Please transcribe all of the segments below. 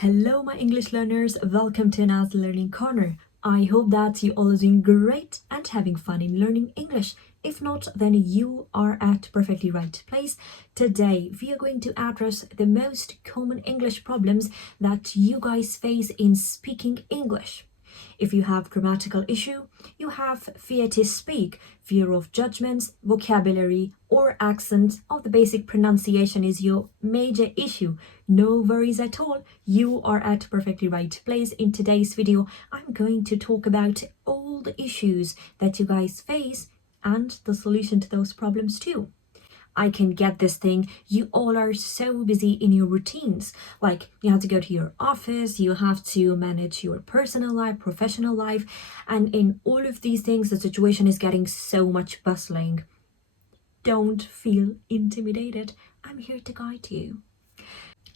Hello, my English learners. Welcome to another Learning Corner. I hope that you all are doing great and having fun in learning English. If not, then you are at perfectly right place. Today, we are going to address the most common English problems that you guys face in speaking English. If you have grammatical issue, you have fear to speak, fear of judgments, vocabulary, or accent, or the basic pronunciation is your major issue, no worries at all. You are at perfectly right place. In today's video, I'm going to talk about all the issues that you guys face and the solution to those problems too. I can get this thing. You all are so busy in your routines. Like, you have to go to your office, you have to manage your personal life, professional life, and in all of these things, the situation is getting so much bustling. Don't feel intimidated. I'm here to guide you.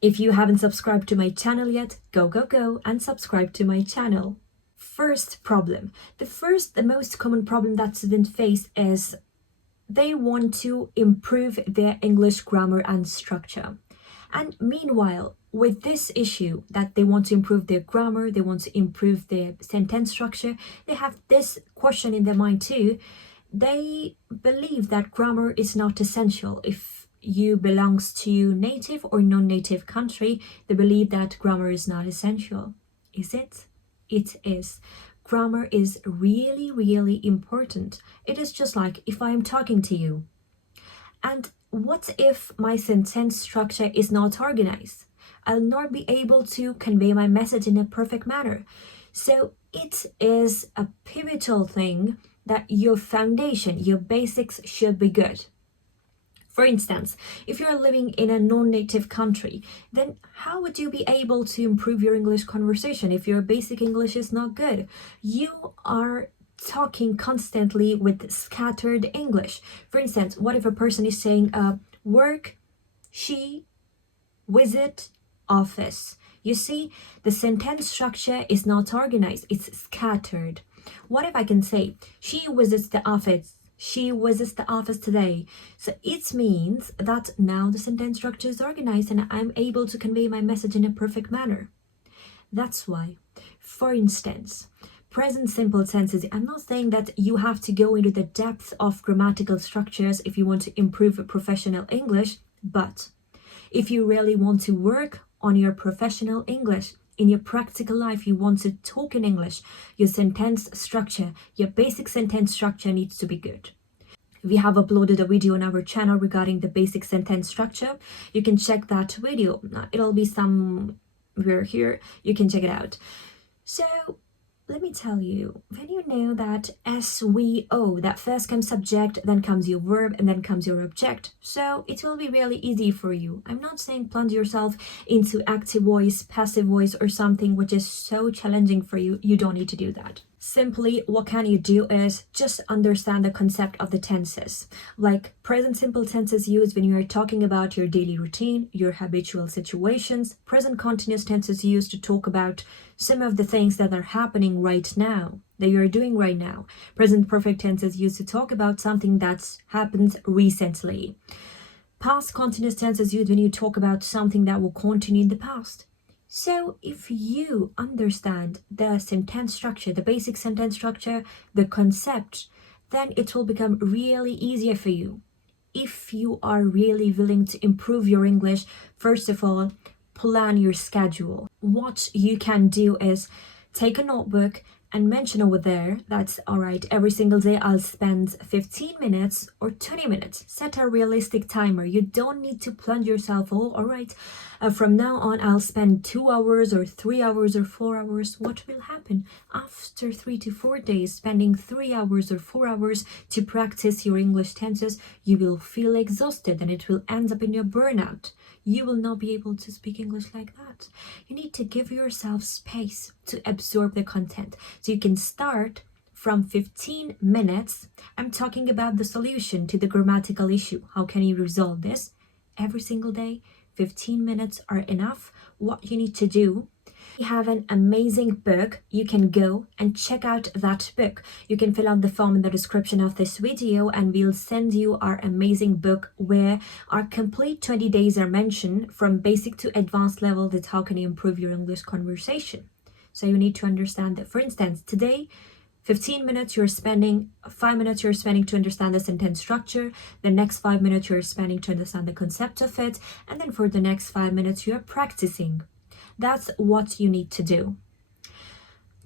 If you haven't subscribed to my channel yet, go and subscribe to my channel. First problem. The most common problem that students face is they want to improve their English grammar and structure. And meanwhile, with this issue that they want to improve their grammar, they want to improve their sentence structure, they have this question in their mind too. They believe that grammar is not essential. If you belongs to native or non-native country, they believe that grammar is not essential. Is it? It is. Grammar is really important. It is just like if I am talking to you. And what if my sentence structure is not organized? I'll not be able to convey my message in a perfect manner. So it is a pivotal thing that your foundation, your basics should be good. For instance, if you're living in a non-native country, then how would you be able to improve your English conversation if your basic English is not good? You are talking constantly with scattered English. For instance, what if a person is saying work, she, visit, office? You see, the sentence structure is not organized, it's scattered. What if I can say, she visits the office? She visits the office today. So it means that now the sentence structure is organized and I'm able to convey my message in a perfect manner. That's why, for instance, present simple tenses, I'm not saying that you have to go into the depth of grammatical structures if you want to improve professional English, but if you really want to work on your professional English, in your practical life, you want to talk in English, your sentence structure, your basic sentence structure needs to be good. We have uploaded a video on our channel regarding the basic sentence structure. You can check that video. It'll be somewhere here. You can check it out. So let me tell you, when you know that SVO, that first comes subject, then comes your verb, and then comes your object, so it will be really easy for you. I'm not saying plunge yourself into active voice, passive voice, or something which is so challenging for you. You don't need to do that. Simply, what can you do is just understand the concept of the tenses. Like present simple tenses used when you are talking about your daily routine, your habitual situations. Present continuous tenses used to talk about some of the things that are happening right now, that you're doing right now. Present perfect tenses used to talk about something that's happened recently. Past continuous tenses used when you talk about something that will continue in the past. So if you understand the sentence structure, the basic sentence structure, the concept, then it will become really easier for you. If you are really willing to improve your English, first of all, plan your schedule. What you can do is take a notebook and mention over there that's all right, every single day I'll spend 15 minutes or 20 minutes. Set a realistic timer. You don't need to plunge yourself, all right, from now on I'll spend 2 hours or 3 hours or 4 hours. What will happen after 3 to 4 days spending 3 hours or 4 hours to practice your English tenses? You will feel exhausted and it will end up in your burnout. You will not be able to speak English like that. You need to give yourself space to absorb the content. So you can start from 15 minutes. I'm talking about the solution to the grammatical issue. How can you resolve this? Every single day, 15 minutes are enough. What you need to do, We have an amazing book. You can go and check out that book. You can fill out the form in the description of this video and we'll send you our amazing book where our complete 20 days are mentioned from basic to advanced level. That's how can you improve your English conversation. So you need to understand that, for instance, today 15 minutes you're spending, 5 minutes you're spending to understand the sentence structure, the next 5 minutes you're spending to understand the concept of it, and then for the next 5 minutes you're practicing. That's what you need to do.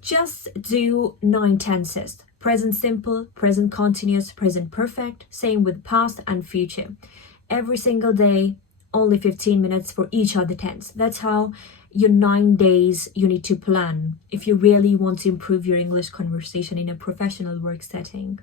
Just do 9 tenses: present simple, present continuous, present perfect, same with past and future. Every single day, only 15 minutes for each other tense. That's how your 9 days you need to plan if you really want to improve your English conversation in a professional work setting.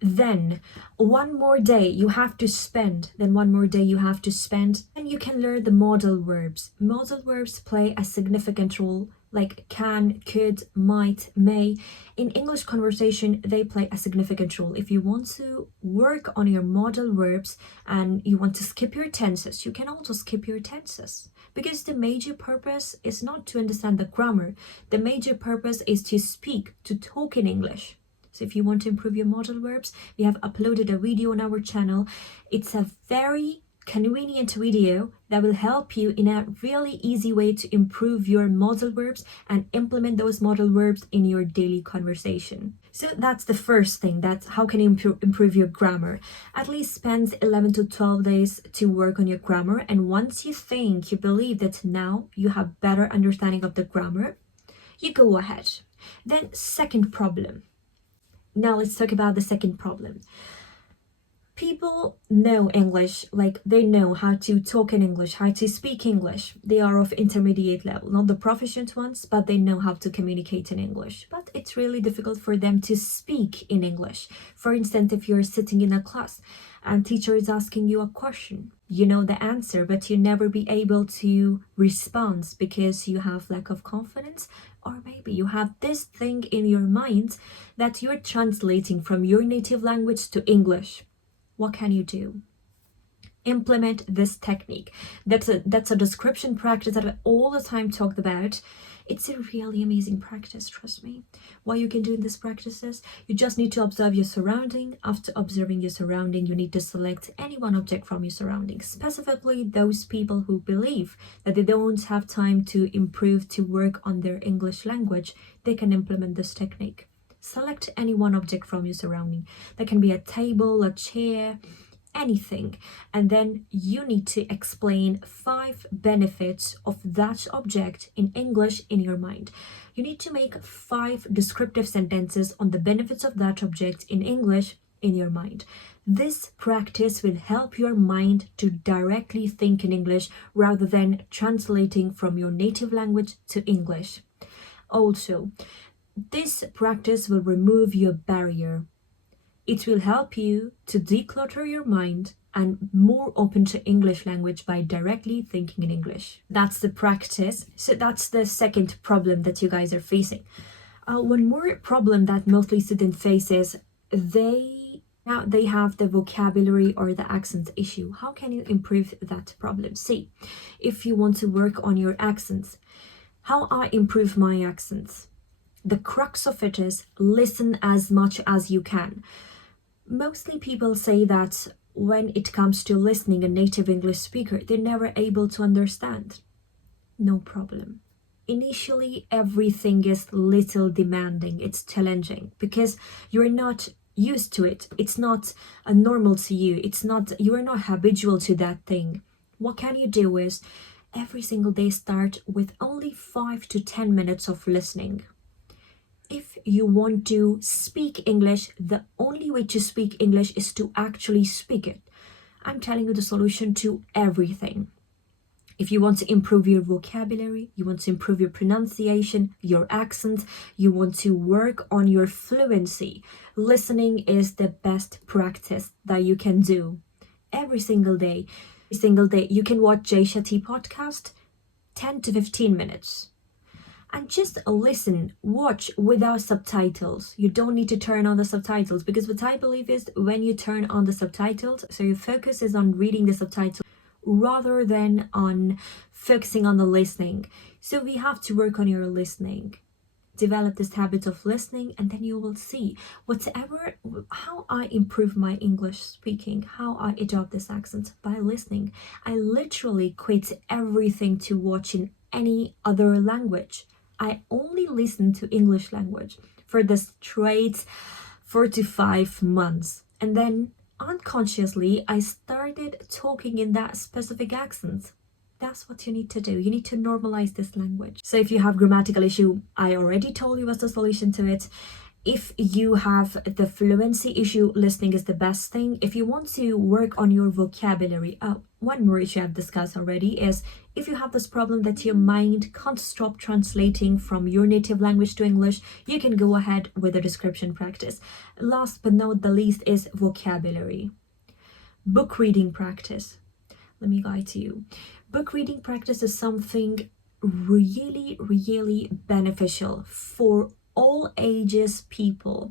Then one more day you have to spend, and you can learn the modal verbs. Modal verbs play a significant role, like can, could, might, may. In English conversation, they play a significant role. If you want to work on your modal verbs and you want to skip your tenses, you can also skip your tenses. Because the major purpose is not to understand the grammar. The major purpose is to speak, to talk in English. So if you want to improve your modal verbs, we have uploaded a video on our channel. It's a very convenient video that will help you in a really easy way to improve your modal verbs and implement those modal verbs in your daily conversation. So that's the first thing. That's how can you improve your grammar. At least spend 11 to 12 days to work on your grammar. And once you believe that now you have better understanding of the grammar, you go ahead. Then second problem. Now let's talk about the second problem. People know English, like they know how to talk in English, how to speak English. They are of intermediate level, not the proficient ones, but they know how to communicate in English. But it's really difficult for them to speak in English. For instance, if you're sitting in a class and teacher is asking you a question, you know the answer, but you never be able to respond because you have lack of confidence, or maybe you have this thing in your mind that you're translating from your native language to English. What can you do? Implement this technique. That's a description practice that I all the time talked about. It's a really amazing practice, trust me. What you can do in this practice is you just need to observe your surrounding. After observing your surrounding, you need to select any one object from your surroundings, specifically those people who believe that they don't have time to improve, to work on their English language. They can implement this technique. Select any one object from your surrounding. That can be a table, a chair, anything. And then you need to explain 5 benefits of that object in English in your mind. You need to make 5 descriptive sentences on the benefits of that object in English in your mind. This practice will help your mind to directly think in English rather than translating from your native language to English. Also, this practice will remove your barrier. It will help you to declutter your mind and more open to English language by directly thinking in English. That's the practice. So that's the second problem that you guys are facing. One more problem that mostly students face is they have the vocabulary or the accent issue. How can you improve that problem? See, if you want to work on your accents, how I improve my accents? The crux of it is listen as much as you can. Mostly people say that when it comes to listening a native English speaker, they're never able to understand. No problem. Initially, everything is little demanding. It's challenging because you're not used to it. It's not normal to you. You are not habitual to that thing. What can you do is every single day start with only 5 to 10 minutes of listening. If you want to speak English, the only way to speak English is to actually speak it. I'm telling you the solution to everything. If you want to improve your vocabulary, you want to improve your pronunciation, your accent, you want to work on your fluency, listening is the best practice that you can do every single day. Every single day, you can watch Jay Shetty podcast 10 to 15 minutes. And just listen, watch without subtitles. You don't need to turn on the subtitles because what I believe is when you turn on the subtitles, so your focus is on reading the subtitles. rather than on focusing on the listening. So we have to work on your listening. Develop this habit of listening, and then you will see how I improve my English speaking, how I adopt this accent by listening. I literally quit everything to watch in any other language. I only listen to English language for the straight 4 to 5 months, and then unconsciously I started talking in that specific accent. That's what you need to do. You need to normalize this language. So if you have grammatical issue, I already told you what's the solution to it. If you have the fluency issue, listening is the best thing. If you want to work on your vocabulary, one more issue I've discussed already is if you have this problem that your mind can't stop translating from your native language to English, you can go ahead with a description practice. Last but not the least is vocabulary. Book reading practice. Let me guide you. Book reading practice is something really, really beneficial for all ages people.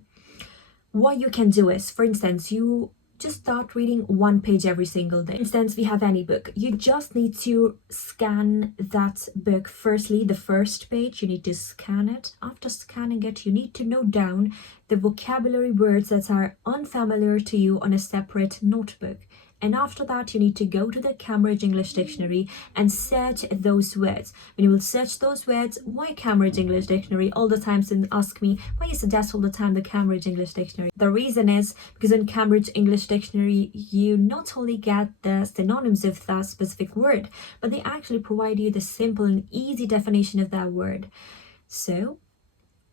What you can do is, for instance, you just start reading one page every single day. For instance, we have any book. You just need to scan that book. Firstly, the first page, you need to scan it. After scanning it, you need to note down the vocabulary words that are unfamiliar to you on a separate notebook. And after that, you need to go to the Cambridge English Dictionary and search those words. When you will search those words, why Cambridge English Dictionary? All the time students ask me, why you suggest all the time the Cambridge English Dictionary? The reason is because in Cambridge English Dictionary, you not only get the synonyms of that specific word, but they actually provide you the simple and easy definition of that word. So,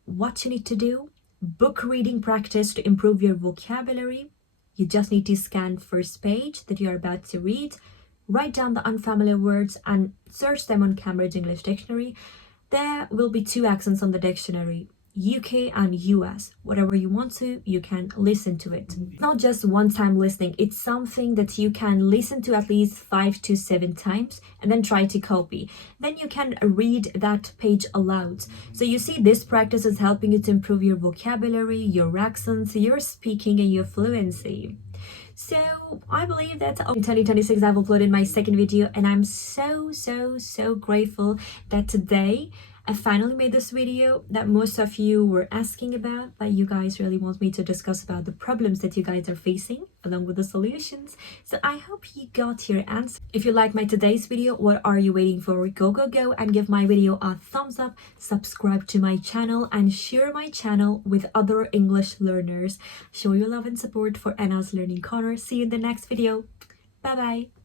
what you need to do? Book reading practice to improve your vocabulary. You just need to scan first page that you're about to read, write down the unfamiliar words and search them on Cambridge English Dictionary. There will be 2 accents on the dictionary, UK and US. Whatever you want to, you can listen to it. It's not just one-time listening, it's something that you can listen to at least 5 to 7 times and then try to copy. Then you can read that page aloud. So you see, this practice is helping you to improve your vocabulary, your accents, your speaking and your fluency. So I believe that in 2026 I've uploaded my second video, and I'm so grateful that today I finally made this video that most of you were asking about, that you guys really want me to discuss about the problems that you guys are facing along with the solutions. So I hope you got your answer. If you like my today's video, what are you waiting for? Go and give my video a thumbs up, subscribe to my channel and share my channel with other English learners. Show your love and support for Anna's Learning Corner. See you in the next video. Bye bye.